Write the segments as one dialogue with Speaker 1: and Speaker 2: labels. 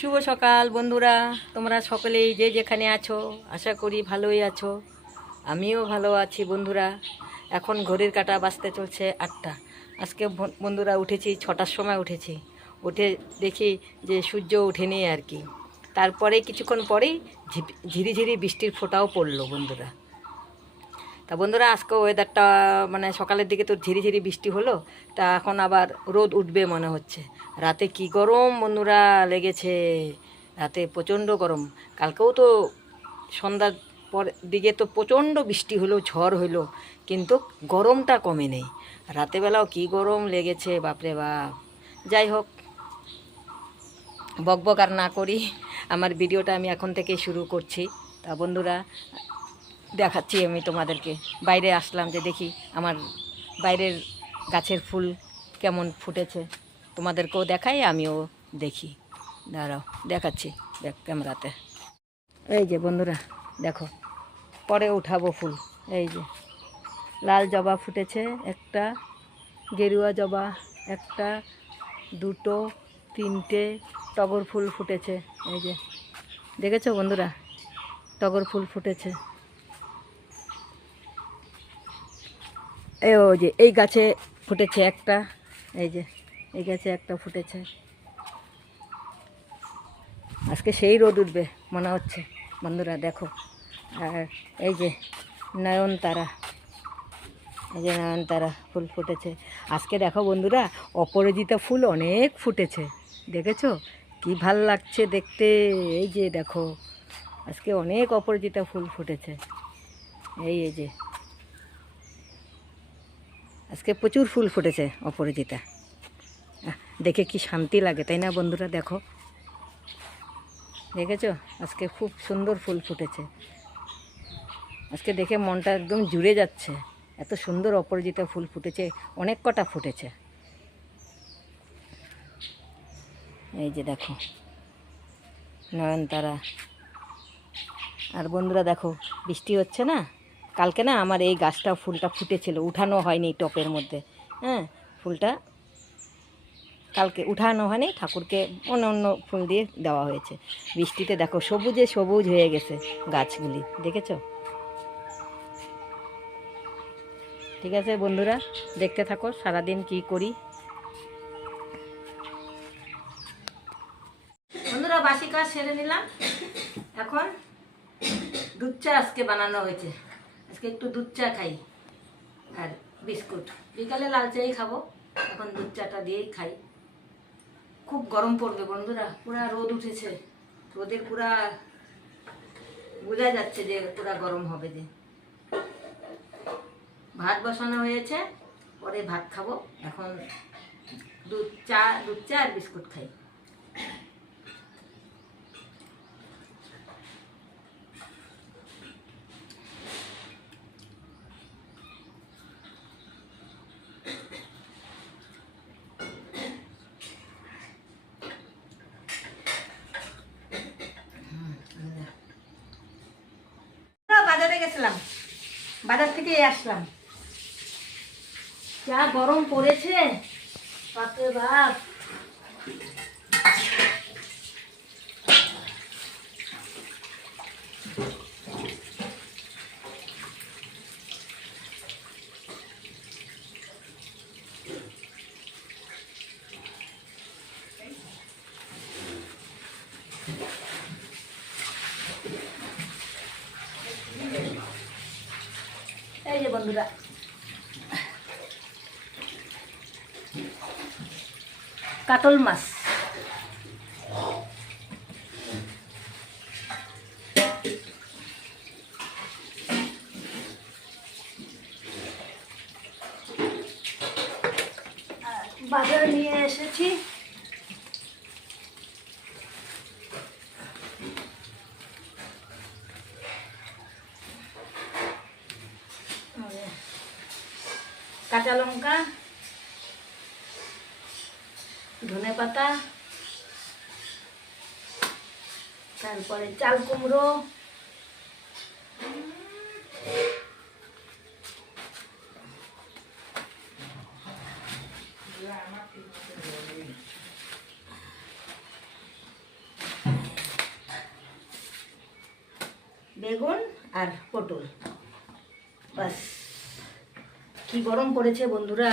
Speaker 1: শুভ সকাল বন্ধুরা। তোমরা সকলেই যে যেখানে আছো, আশা করি ভালোই আছো। আমিও ভালো আছি বন্ধুরা। এখন ঘড়ির কাটা বাজতে চলছে আটটা। আজকে বন্ধুরা উঠেছি, ছটার সময় উঠেছি। উঠে দেখি যে সূর্য ওঠেনি আর কি। তারপরে কিছুক্ষণ পরেই ঝিরিঝিরি বৃষ্টির ফোঁটাও পড়ল বন্ধুরা। তা বন্ধুরা, আজকে ওয়েদারটা মানে সকালের দিকে তো ঝিরিঝিরি বৃষ্টি হলো, তা এখন আবার রোদ উঠবে মনে হচ্ছে। রাতে কি গরম বন্ধুরা লেগেছে? রাতে প্রচণ্ড গরম। কালকেও তো সন্ধ্যার পর দিকে তো প্রচণ্ড বৃষ্টি হলো, ঝড় হলো, কিন্তু গরমটা কমে নেই। রাতেবেলাও কি গরম লেগেছে, বাপরে বাপ। যাই হোক, বকবক আর না করি, আমার ভিডিওটা আমি এখন থেকে শুরু করছি। তা বন্ধুরা দেখাচ্ছি আমি তোমাদেরকে। বাইরে আসলাম যে দেখি আমার বাইরের গাছের ফুল কেমন ফুটেছে। তোমাদেরকেও দেখাই, আমিও দেখি। দাঁড়াও, দেখাচ্ছি দেখ ক্যামেরাতে। এই যে বন্ধুরা, দেখো, পরে উঠাবো ফুল। এই যে, লাল জবা ফুটেছে একটা, গেরুয়া জবা একটা, দুটো, তিনটে, টগর ফুল ফুটেছে। এই যে, দেখেছ বন্ধুরা? টগর ফুল ফুটেছে। এই ও যে, এই গাছে ফুটেছে একটা, এই যে, এই গাছে একটা ফুটেছে। আজকে সেই রোদ উঠবে, মনে হচ্ছে। বন্ধুরা, দেখো। আর এই যে, নয়নতারা, এই যে নয়নতারা ফুল ফুটেছে। আজকে দেখো বন্ধুরা, অপরাজিতা ফুল অনেক ফুটেছে। দেখেছ? কি ভালো লাগছে দেখতে। এই যে দেখো, আজকে অনেক অপরাজিতা ফুল ফুটেছে। এই এই যে আজকে প্রচুর ফুল ফুটেছে অপরাজিতা। দেখে কি শান্তি লাগে, তাই না বন্ধুরা? দেখো। দেখেছ? আজকে খুব সুন্দর ফুল ফুটেছে। আজকে দেখে মনটা একদম জুড়ে যাচ্ছে। এত সুন্দর অপরাজিতা ফুল ফুটেছে, অনেক কটা ফুটেছে। এই যে দেখো, নয়নতারা। আর বন্ধুরা দেখো, বৃষ্টি হচ্ছে না? কালকে না আমার এই গাছটা, ফুলটা ফুটেছিল, উঠানো হয়নি টপের মধ্যে। হ্যাঁ ফুলটা কালকে উঠানো হয়নি, ঠাকুরকে অন্য অন্য ফুল দিয়ে দেওয়া হয়েছে। বৃষ্টিতে দেখো সবুজে সবুজ হয়ে গেছে গাছগুলি, দেখেছ? ঠিক আছে বন্ধুরা, দেখতে থাকো সারাদিন কি করি। বন্ধুরা বাসি কাজ সেরে নিলাম। এখন দুধ চা আজকে বানানো হয়েছে। আজকে একটু দুধ চা খাই আর বিস্কুট। বিকালে লাল চাই খাব, এখন দুধ চাটা দিয়েই খাই। খুব গরম পড়বে বন্ধুরা, পুরা রোদ উঠেছে। রোদের পুরা বোঝা যাচ্ছে যে পুরা গরম হবে যে ভাত বসানো হয়েছে, পরে ভাত খাব। এখন দুধ চা দুধ চা আর বিস্কুট খাই আমরা বাজারে গেছিলাম বাজার থেকে আসলাম। যা গরম পড়েছে বাপরে বাপ। এই যে বন্ধুরা কাতল মাছ আর বাজারে নিয়ে এসেছি কাঁচা লঙ্কা ধনে পাতা তারপরে চাল কুমড়ো বেগুন আর পটল বাস কি গরম পড়েছে, বন্ধুরা।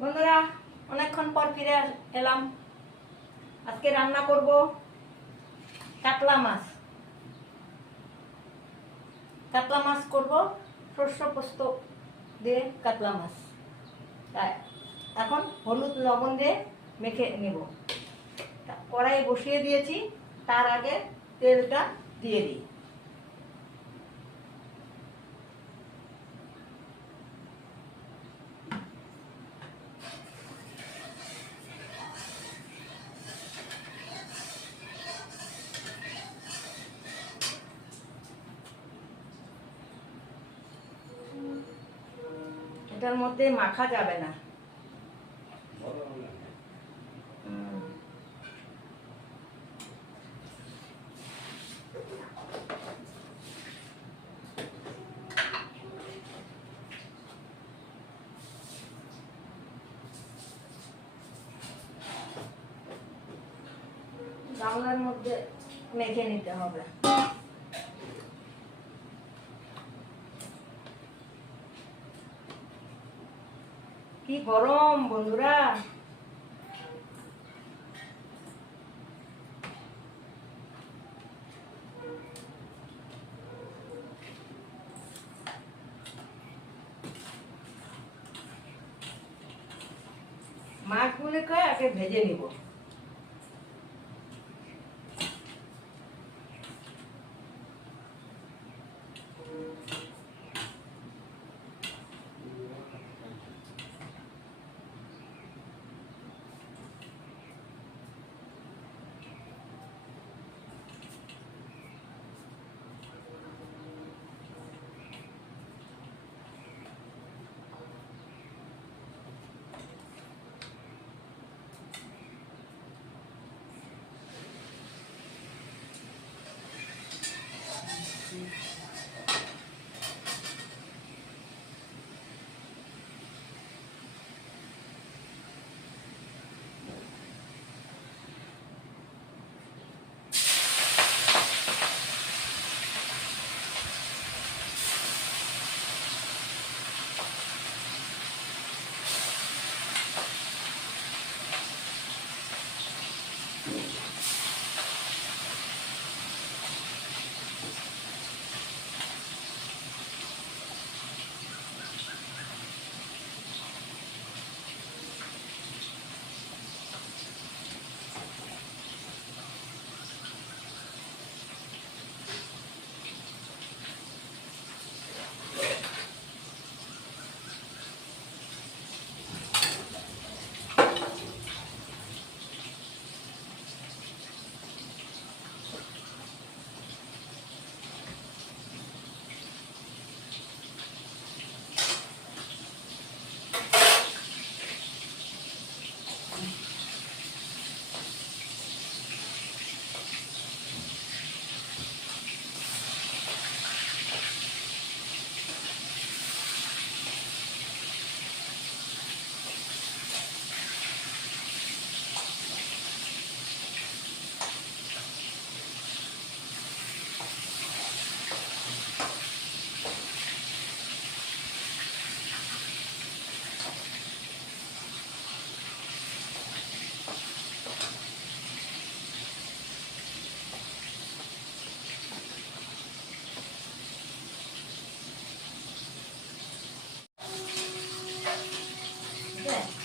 Speaker 1: বন্ধুরা, অনেকক্ষণ পর ফিরে এলাম। আজকে রান্না করব কাতলা মাছ। কাতলা মাছ করব, শস্য পোস্ত দিয়ে কাতলা মাছ। তাই, এখন হলুদ লবণ দিয়ে মেখে নেব। কড়াই বসিয়ে দিয়েছি তার আগে তেলটা দিয়ে দিই। এটার মধ্যে মাখা যাবে না। গরম বন্ধুরা। মাছগুলোকে আগে ভেজে নিব।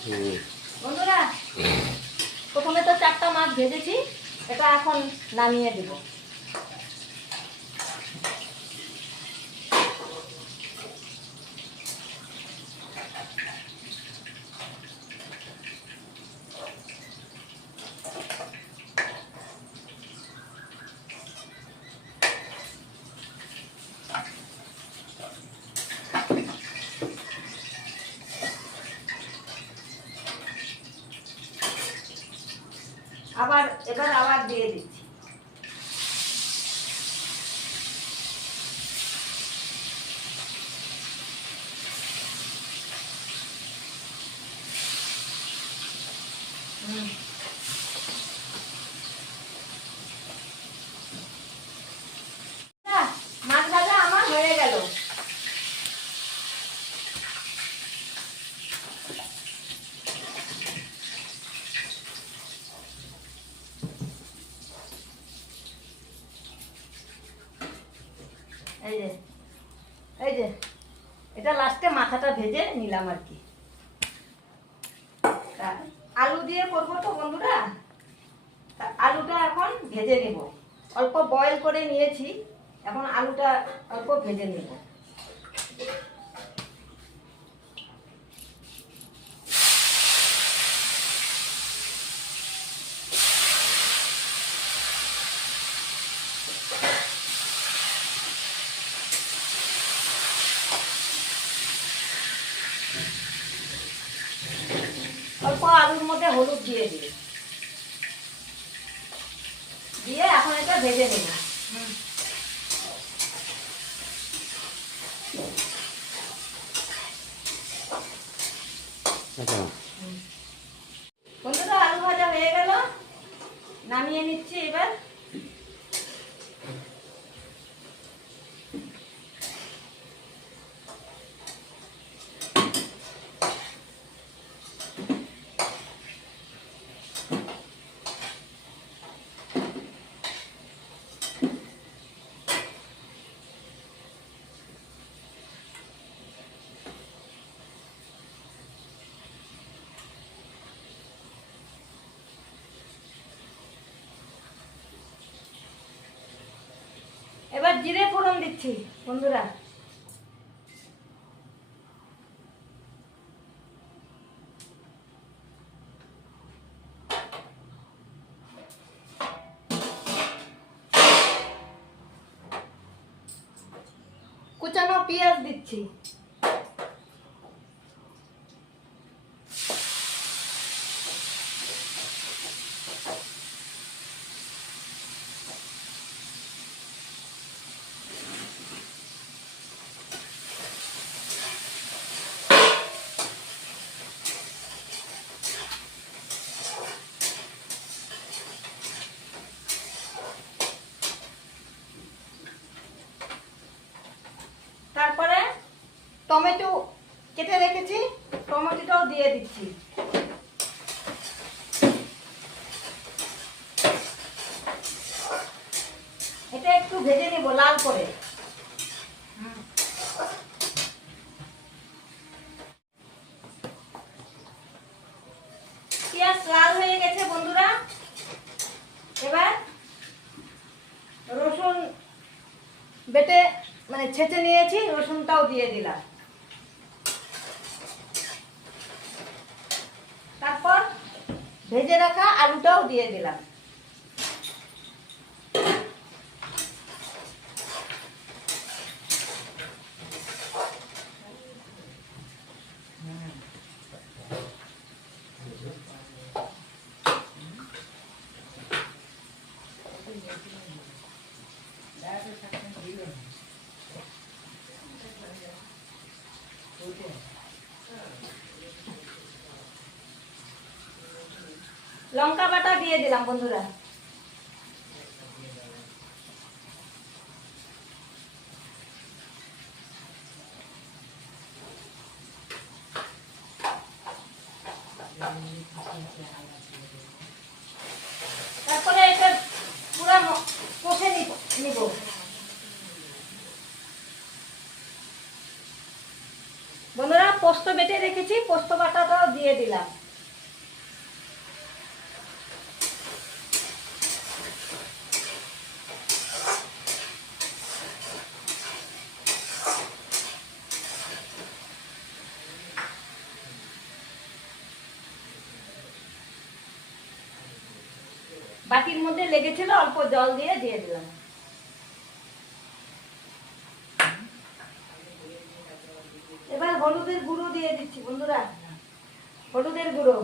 Speaker 1: বন্ধুরা প্রথমে তো চারটা মাছ ভেজেছি এটা এখন নামিয়ে দেব আবার এবার আবার দিয়ে দিচ্ছি যে এটা লাস্টে মাথাটা ভেজে নিলাম আর কি। আলু দিয়ে করব তো বন্ধুরা? আলুটা এখন ভেজে নেব। অল্প বয়েল করে নিয়েছি, এখন আলুটা অল্প ভেজে নেব অল্প আলুর মধ্যে হলুদ দিয়ে দিই দিয়ে এখন এটা ভেজে নেব
Speaker 2: আচ্ছা
Speaker 1: বন্ধুরা আলু ভাজা হয়ে গেল নামিয়ে নিচ্ছি এবার এবার জিরে ফোড়ন দিচ্ছি বন্ধুরা কুচানো পেঁয়াজ দিচ্ছি তারপরে টমেটো কেটে রেখেছি টমেটোটাও দিয়ে দিচ্ছি এটা একটু ভেজে নেব লাল করে পেঁয়াজ লাল হয়ে গেছে বন্ধুরা এবার রসুন বেটে মানে ছেঁচে নিয়েছি রসুনটাও দিয়ে দিলাম। তারপর ভেজে রাখা আলুটাও দিয়ে দিলাম লঙ্কা বাটা দিয়ে দিলাম বন্ধুরা। তারপরে কষে নিব। বন্ধুরা পোস্ত বেটে রেখেছি পোস্ত বাটাটাও দিয়ে দিলাম। বাটির মধ্যে লেগেছিল, অল্প জল দিয়ে দিয়ে দিলাম। এবার হলুদের গুঁড়ো দিয়ে দিচ্ছি, বন্ধুরা। হলুদের গুঁড়ো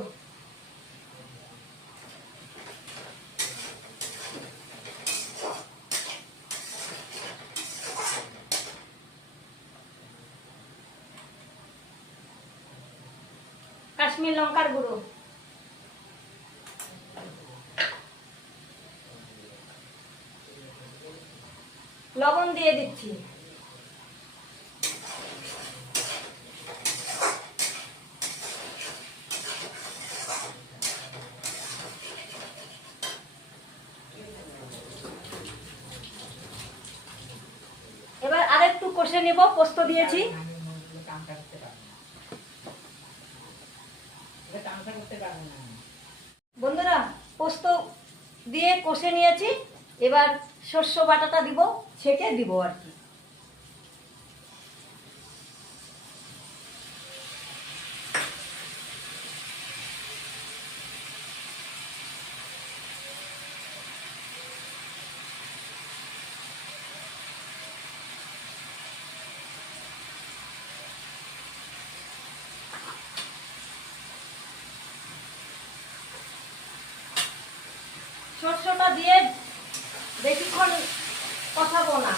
Speaker 1: কাশ্মীর লঙ্কার গুঁড়ো লবণ দিয়ে দিচ্ছি এবার আরেকটু কষে কষে নেব, পোস্ত দিয়েছি। বন্ধুরা, পোস্ত দিয়ে কষে নিয়েছি। এবার শস্য বাটাটা দিব, ছেঁকে দিব আর কি। শস্যটা দিয়ে বেশিক্ষণ কষাবো না।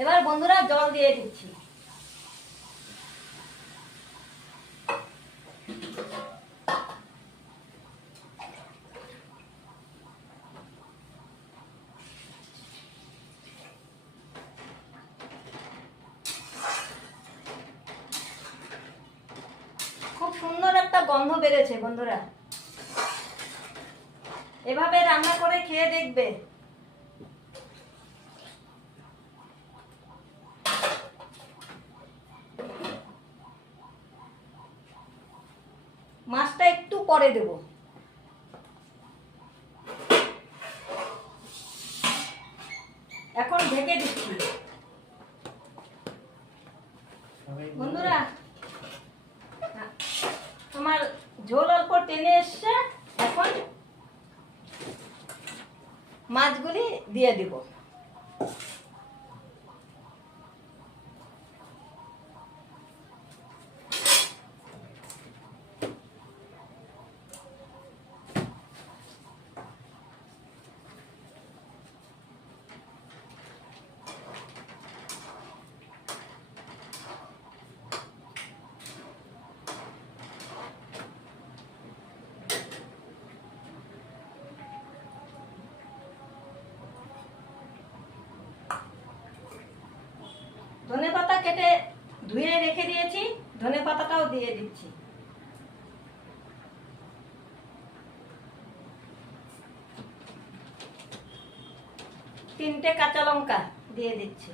Speaker 1: এবার বন্ধুরা জল দিয়ে দিচ্ছি খুব সুন্দর একটা গন্ধ বেড়েছে বন্ধুরা। এভাবে রান্না করে খেয়ে দেখবে। মাছটা একটু পরে দেব। এখন ঢেকে দিচ্ছি বন্ধুরা আমার ঝোল অল্প টেনে এসছে এখন মাছগুলি দিয়ে দিব। ধনে পাতা কেটে ধুয়ে রেখে দিয়েছি, ধনে পাতাটাও দিয়ে দিচ্ছি। তিনটে কাঁচা লঙ্কা দিয়ে দিচ্ছি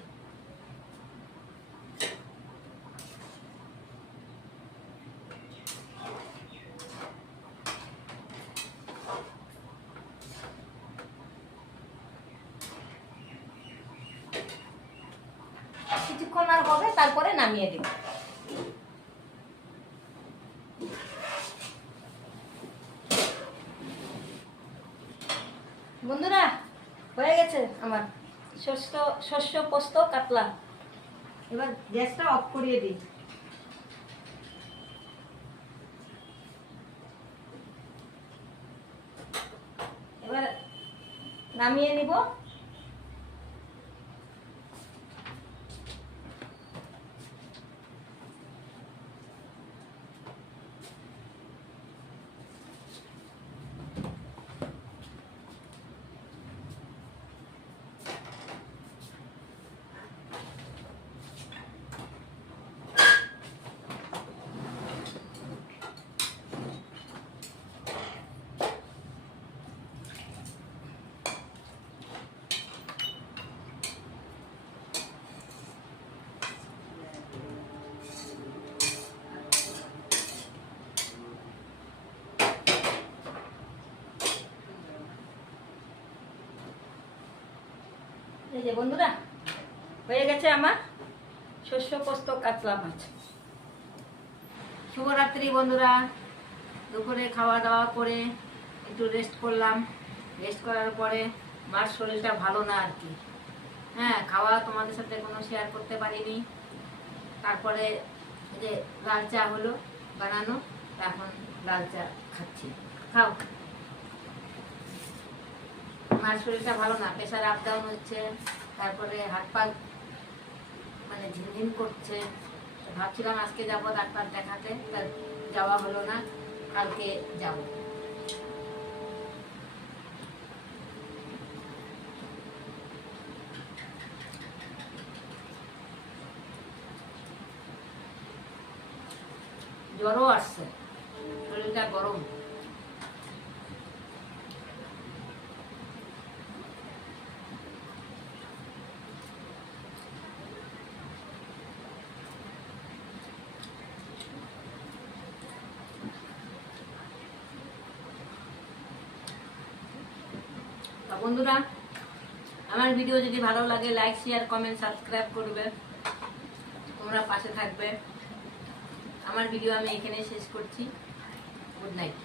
Speaker 1: কিছুক্ষণ আর হবে, তারপরে নামিয়ে দিব। বন্ধুরা, হয়ে গেছে আমার শস্য শস্য পোস্ত কাতলা। এবার গ্যাসটা অফ করিয়ে দিই। এবার নামিয়ে নিব। যে বন্ধুরা, হয়ে গেছে আমার শস্য পোস্ত কাতলা মাছ। শুভরাত্রি বন্ধুরা, দুপুরে খাওয়া দাওয়া করে একটু রেস্ট করলাম। রেস্ট করার পরে মার শরীরটা ভালো না আর কি। হ্যাঁ খাওয়া তোমাদের সাথে কোনো শেয়ার করতে পারিনি। তারপরে যে লাল চা হলো বানানো, এখন লাল চা খাচ্ছি। খাও। মার শরীরটা ভালো না, প্রেশার আপ ডাউন হচ্ছে, তারপরে হাত পা মানে ঝিমঝিম করছে। ভাবছিলাম আজকে যাব ডাক্তার দেখাতে যাওয়া হলো না, কালকে যাব। জ্বরও আসছে, শরীরটা গরম। বন্ধুরা, আমার ভিডিও যদি ভালো লাগে লাইক শেয়ার কমেন্ট সাবস্ক্রাইব করবে। তোমরা পাশে থাকবে। আমার ভিডিও আমি এখানে শেষ করছি। Good night